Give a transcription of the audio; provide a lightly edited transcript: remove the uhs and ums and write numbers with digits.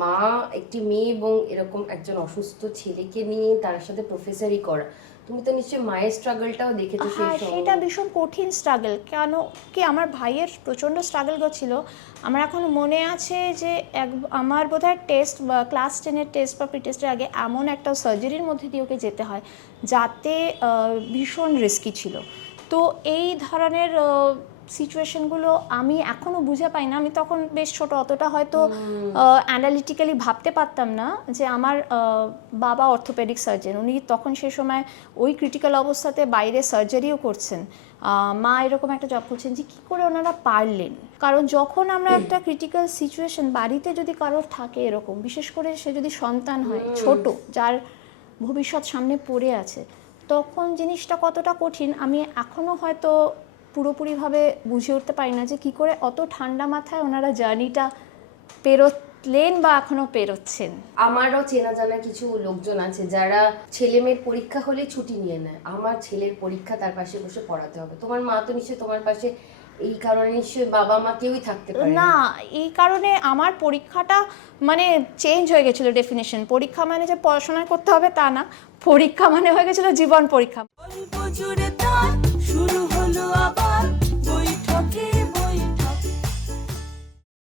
মা একটি মেয়ে এবং এরকম একজন অসুস্থ ছেলেকে নিয়ে তার সাথে প্রফেসরই করা, তুমি তো নিশ্চয়ই মায়ের স্ট্রাগলটাও দেখেছো সেই হ্যাঁ, সময়। সেটা ভীষণ কঠিন স্ট্রাগল। কেন কি আমার ভাইয়ের প্রচণ্ড স্ট্রাগল ছিল। আমার এখন মনে আছে যে আমার বোধহয় টেস্ট বা ক্লাস 10-এর টেস্ট বা প্রি টেস্টের আগে এমন একটা সার্জারির মধ্যে দিয়ে ওকে যেতে হয় যাতে ভীষণ রিস্কি ছিল। তো এই ধরনের সিচুয়েশনগুলো আমি এখনও বুঝে পাই না। আমি তখন বেশ ছোট, অতটা হয়তো অ্যানালিটিক্যালি ভাবতে পারতাম না যে আমার বাবা অর্থোপেডিক সার্জন, উনি তখন সে সময় ওই ক্রিটিক্যাল অবস্থাতে বাইরে সার্জারিও করছেন, মা এরকম একটা জব করছেন, যে কী করে ওনারা পারলেন। কারণ যখন আমরা একটা ক্রিটিক্যাল সিচুয়েশন বাড়িতে যদি কারোর থাকে এরকম, বিশেষ করে সে যদি সন্তান হয় ছোট, যার ভবিষ্যৎ সামনে পড়ে আছে, তখন জিনিসটা কতটা কঠিন আমি এখনও হয়তো পুরোপুরিভাবে বুঝে উঠতে পারি না যে কী করে অত ঠান্ডা মাথায় ওনারা জার্নিটা পেরোলেন বা এখনও পেরোচ্ছেন। আমারও চেনা জানা কিছু লোকজন আছে যারা ছেলে মেয়ের পরীক্ষা হলে ছুটি নিয়ে নেয়, আমার ছেলের পরীক্ষা, তার পাশে বসে পড়াতে হবে। তোমার মা তো নিশ্চয়ই তোমার পাশে এই কারণে, নিশ্চয়ই বাবা মা কেউই থাকতে পারে না, এই কারণে আমার পরীক্ষাটা মানে চেঞ্জ হয়ে গেছিলো ডেফিনেশন। পরীক্ষা মানে যে পড়াশোনা করতে হবে তা না, পরীক্ষা মানে হয়ে গেছিলো জীবন পরীক্ষা। শুরু হলো আবার